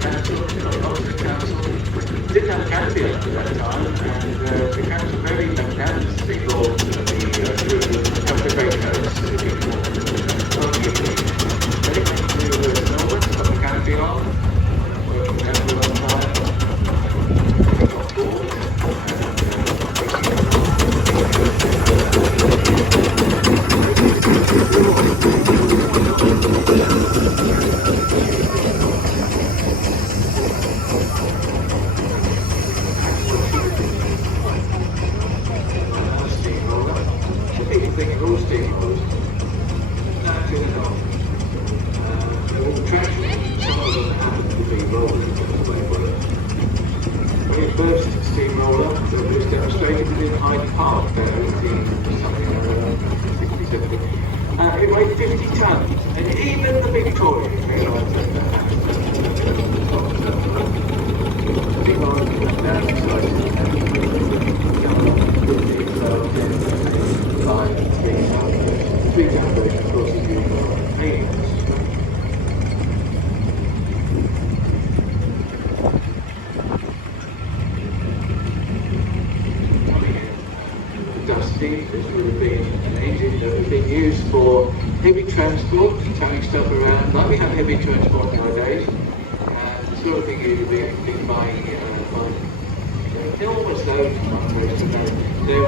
council, Oxford Council, didn't have a canopy up at that time, and the council very magnanimously brought the couple of raincoats to people. They came to Norwood, put the canopy on, working there for a long time. They got bored, first steamroller that was demonstrated within Hyde Park there in something 60, 70. It weighed 50 tons, and even the Victoria realised that. Three-ton version, of course, is used for maintenance. This would have been an engine that would have been used for heavy transport, towing stuff around, like we have heavy transport nowadays. The sort of thing you'd be buying enormous loads of numbers, and they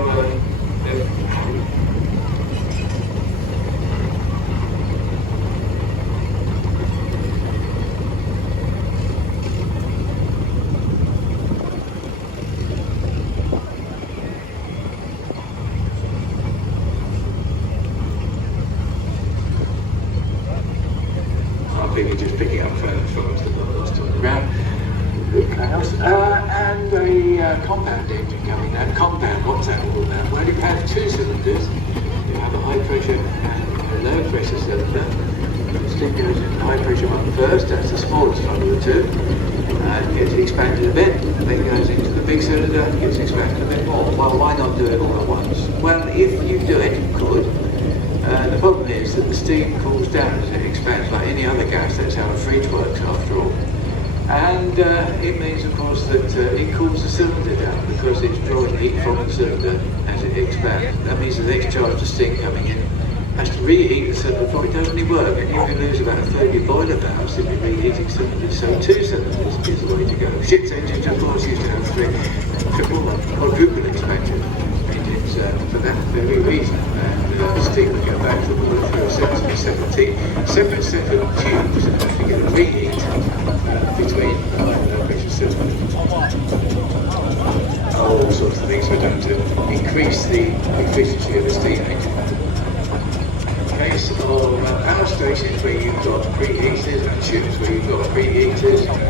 were just picking up photos that got lost on the ground. And a compound engine coming out. Compound, what's that all about? Well, you have two cylinders. You have a high pressure and a low pressure cylinder. The steam goes into the high pressure one first, that's the smallest one of the two. And gets expanded a bit, and then goes into the big cylinder and gets expanded a bit more. Well, why not do it all at once? Well, if you do it, you could. The problem is that the steam cools down as it expands, like any other gas. That's how a fridge works after all. And it means, of course, that it cools the cylinder down because it's drawing heat from the cylinder as it expands. That means the next charge of steam coming in has to reheat the cylinder before it does any work, and you can lose about a third of your boiler power simply reheating cylinders. So two cylinders is the way to go. Ship's engines, of course, used to have three, triple, quadruple expansion engines for that very reason. And steam would go back to the boiler through a separate set of tubes to get a reheat between low pressure cylinders. All sorts of things were done to increase the efficiency of the steam engine. In case of power stations where you've got preheaters and tubes where you've got preheaters and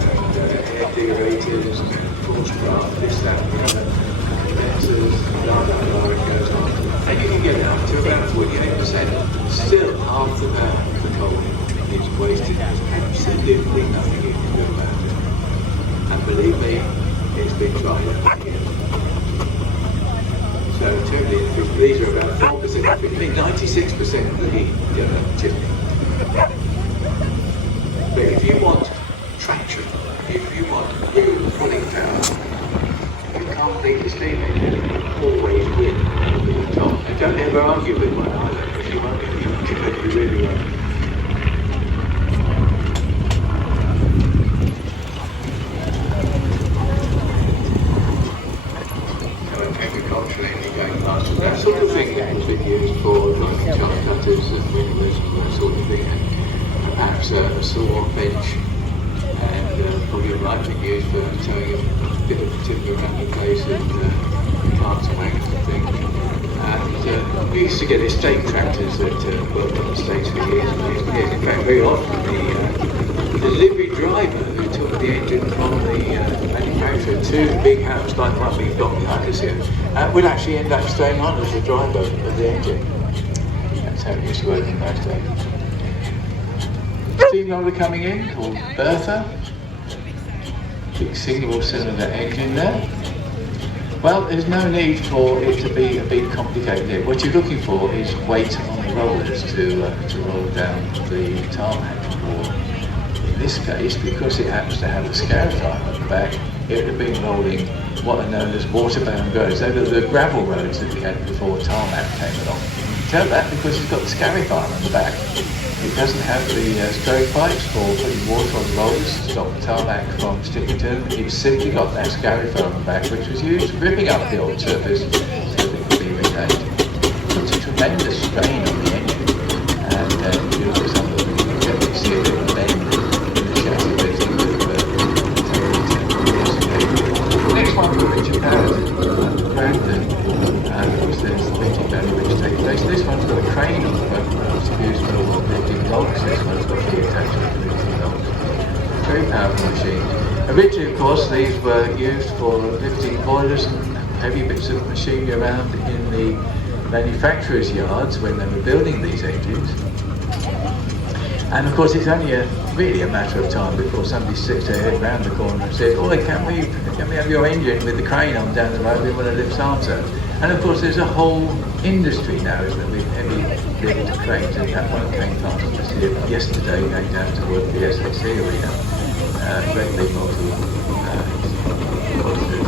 air deaerators and force draft, this, that, and the other, compressors, blah, blah, blah, it goes on. And you can get it up to about 48%. Still, half the power of the coal is wasted. There's absolutely nothing you can do about it. And believe me, it's been tried again. So terribly inefficient. These are about 4%, 96% of the heat chimney. But if you want traction, if you want real pulling power, you can't beat the steam engine. Always win at the top. And don't ever argue with one either, because you won't get it. You really won't. That sort of thing has been used for like chart cutters and windmills and that sort of thing, and perhaps a saw bench, and probably might be used for towing a bit of timber around the place and carts and wagons and things. And we used to get estate tractors that worked on the estates for years and years and years. In fact, very often the delivery driver who took the engine from the manufacturer to the big house, like the one we've got behind us here, would actually end up staying on as the driver of the engine. That's how it used to work in those days. Steam roller coming in called Bertha. Big single cylinder engine there. Well, there's no need for it to be a bit complicated. What you're looking for is weight on the rollers to roll down the tarmac. Or in this this case, because it happens to have a scarifier on the back, it would have been rolling what are known as waterbound roads. They were the gravel roads that we had before tarmac came along. You can tell that because it's got the scarifier on the back. It doesn't have the stroke pipes for putting water on the rollers to stop the tarmac from sticking to them. It's simply got that scarifier on the back, which was used for ripping up the old surface so that it could be retained. It puts a tremendous strain on the engine, and you look at some of the pictures, you can see a little bend in the chassis bit The next one for Richard Barrett, Brandon, of course there's the lifting valley which takes place. This one's got a crane on the front, which is used for lifting logs. This one's got the attachment for lifting logs. Very powerful machines. Originally, of course, these were used for lifting boilers and heavy bits of machinery around in the manufacturers' yards when they were building these engines. And of course, it's only really a matter of time before somebody sticks their head round the corner and says, "Oh, can we have your engine with the crane on down the road? We want to lift arms out." And of course, there's a whole industry now, isn't there, with heavy lift cranes. In fact, one came past just yesterday, going down towards the SAC arena. Great big multi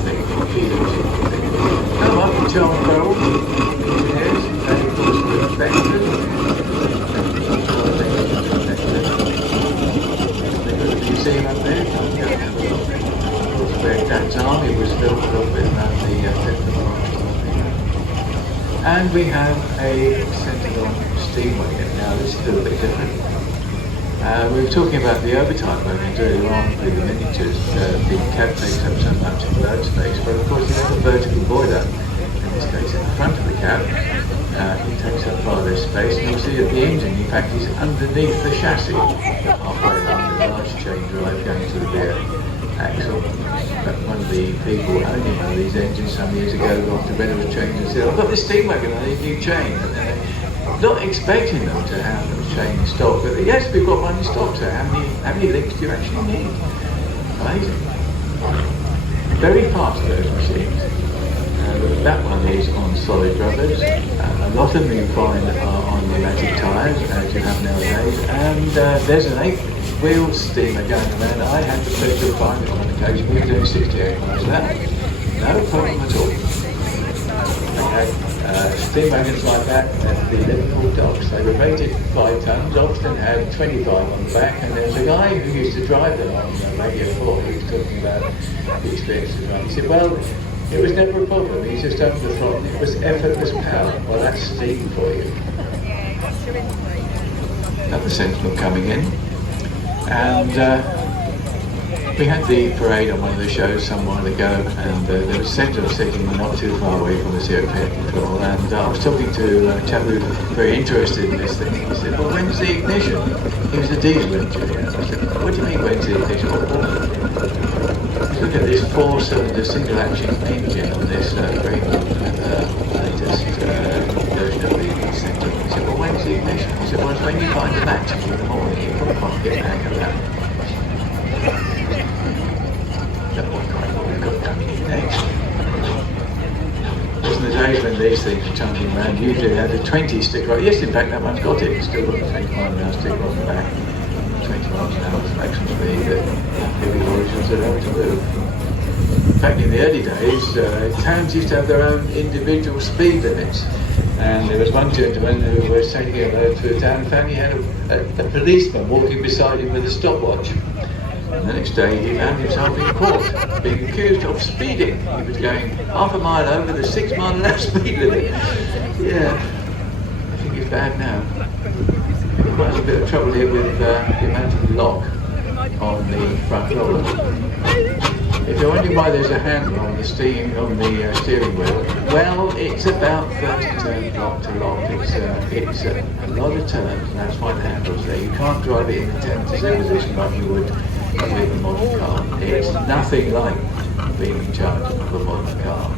thing. Come up to John Farrell, engineers, and of course the inspectors. See him up there? Where Dad's army was built a little bit around the 5th of March. And we have a centre-on steam wagon. Now this is a little bit different. We were talking about the overtime wagons earlier on with the miniatures. The cab takes up so much load space, but of course you have a vertical boiler, in this case in the front of the cab. It takes up far less space, and you'll see that the engine in fact is underneath the chassis, halfway along the large chain drive going to the rear axle. But one of the people owning one of these engines some years ago got to Bedfordshire chain and said, "I've got this steam wagon, I need a new chain." And not expecting them to have a chain in stock, but yes, we've got one in stock, so how many links do you actually need? Amazing. Very fast, those machines. That one is on solid rubbers. A lot of them you find are on pneumatic tyres, as you have nowadays. And there's an 8-wheel steamer going around. I had the pleasure of finding it on occasion. We were doing 68 miles an hour. No problem at all. They had steam wagons like that at the Liverpool docks. They were rated 5 tonnes. Oxton had 25 on the back. And there was a guy who used to drive them on Radio 4. He was talking about the experience of driving. He said, "Well, it was never a problem. He just opened the throttle. It was effortless power." Well, that's steam for you. Another Sentinel coming in. And we had the parade on one of the shows some while ago, and there was a Sentinel sitting not too far away from the zero control. And I was talking to a chap who was very interested in this thing. He said, "Well, when's the ignition?" He was a diesel engineer. I said, "What do you mean, when's the ignition?" Look at this 4-cylinder single-action engine on this very latest version of the Sentinel. He said, "Well, when's the ignition?" I said, "Well, it's when you find the match in the morning. You probably can't get the hang of that." Don't know what we've got coming in next. Wasn't the days when these things were chugging around. Usually they had a 20 sticker. Yes, in fact, that one's got it. It's still got the 20-mile-an-hour sticker on the back. 20 miles an hour is maximum speed that heavy lorries are allowed to move. In fact, in the early days, towns used to have their own individual speed limits. And there was one gentleman who was taking a load through a town and found he had a policeman walking beside him with a stopwatch. And the next day he found himself in court, being accused of speeding. He was going half a mile over the 6-mile-an-hour speed limit. Yeah, I think it's bad now. Quite a bit of trouble here with the amount of lock on the front roller. If you're wondering why there's a handle on the steering wheel, well, it's about 30 turns lock to lock. It's a lot of turns, and that's why the handle's there. You can't drive it in the 10 to 0 position like you would with a modern car. It's nothing like being in charge of a modern car.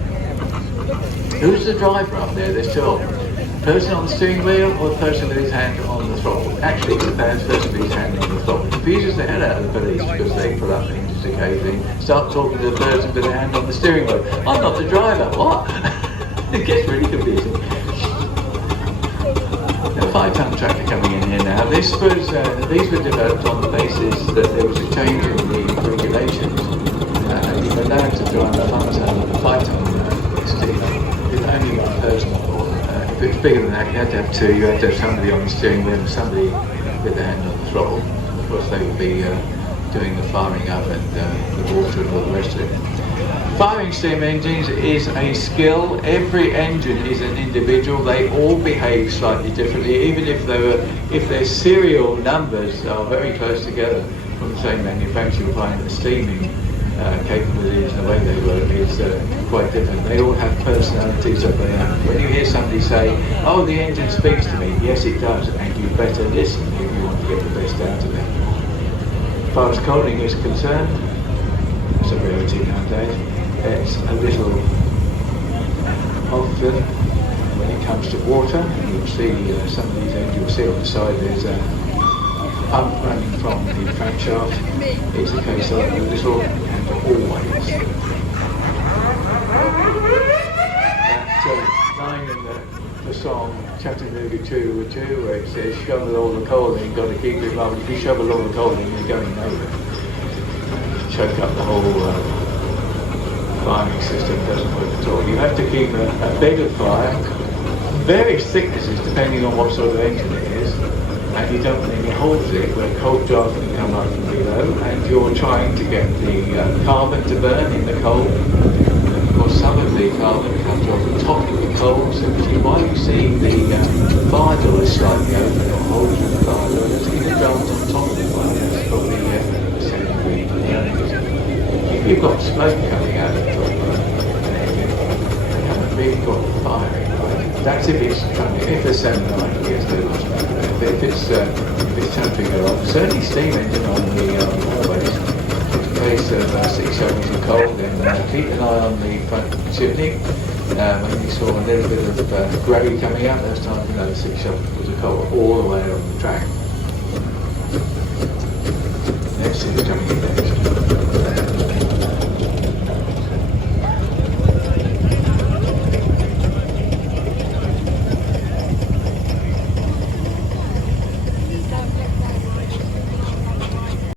Who's the driver up there? There's two of them. Person on the steering wheel or the person with his hand on the throttle? Actually, it's the person with his hand on the throttle. It confuses the hell out of the police because they pull up engines occasionally, start talking to the person with their hand on the steering wheel. "I'm not the driver." What? It gets really confusing. That was 5-ton tractor coming in here now. These were developed on the basis that there was a change in the regulations. And you're allowed to drive a 5-ton steamer with only one person on board. If it was bigger than that, you had to have two. You had to have somebody on the steering wheel and somebody with their hand on the throttle. Of course, they would be doing the firing up and the water and all the rest of it. Firing steam engines is a skill. Every engine is an individual. They all behave slightly differently, even if their serial numbers are very close together from the same manufacturer. You'll find the steaming capabilities and the way they work is quite different. They all have personalities of their own. When you hear somebody say, "Oh, the engine speaks to me," yes, it does, and you better listen if you want to get the best out of it. As far as coaling is concerned, it's a rarity nowadays. It's a little often when it comes to water. You'll see some of these engines, you'll see on the side there's a pump running from the crankshaft. It's a case of a little and always. That line in the song Chattanooga 2 where it says, "Shovel all the coal in, got to keep it rolling." If you shovel all the coal in, you're going nowhere. Choke up the whole firing system, doesn't work at all. You have to keep a bed of fire, various thicknesses depending on what sort of engine it is, and you don't want any holes in it where coal draft can come up from below, and you're trying to get the carbon to burn in the coal. And of course, some of the carbon comes off the top of the coal, so while you see the fire door is slightly open or holes in the fire door, there's even draft on top of the fire. That's probably the secondary burning. You've got smoke coming out of the top of it. You haven't really got firing, right? That's if it's 7.9, it gets too much better. If it's time to go off, certainly steam engine on the highways, in case of 6 shovels of coal, then keep an eye on the front chimney. When you saw a little bit of grey coming out, there's time to know 6 shovels of coal all the way along the track. Next thing is coming in next.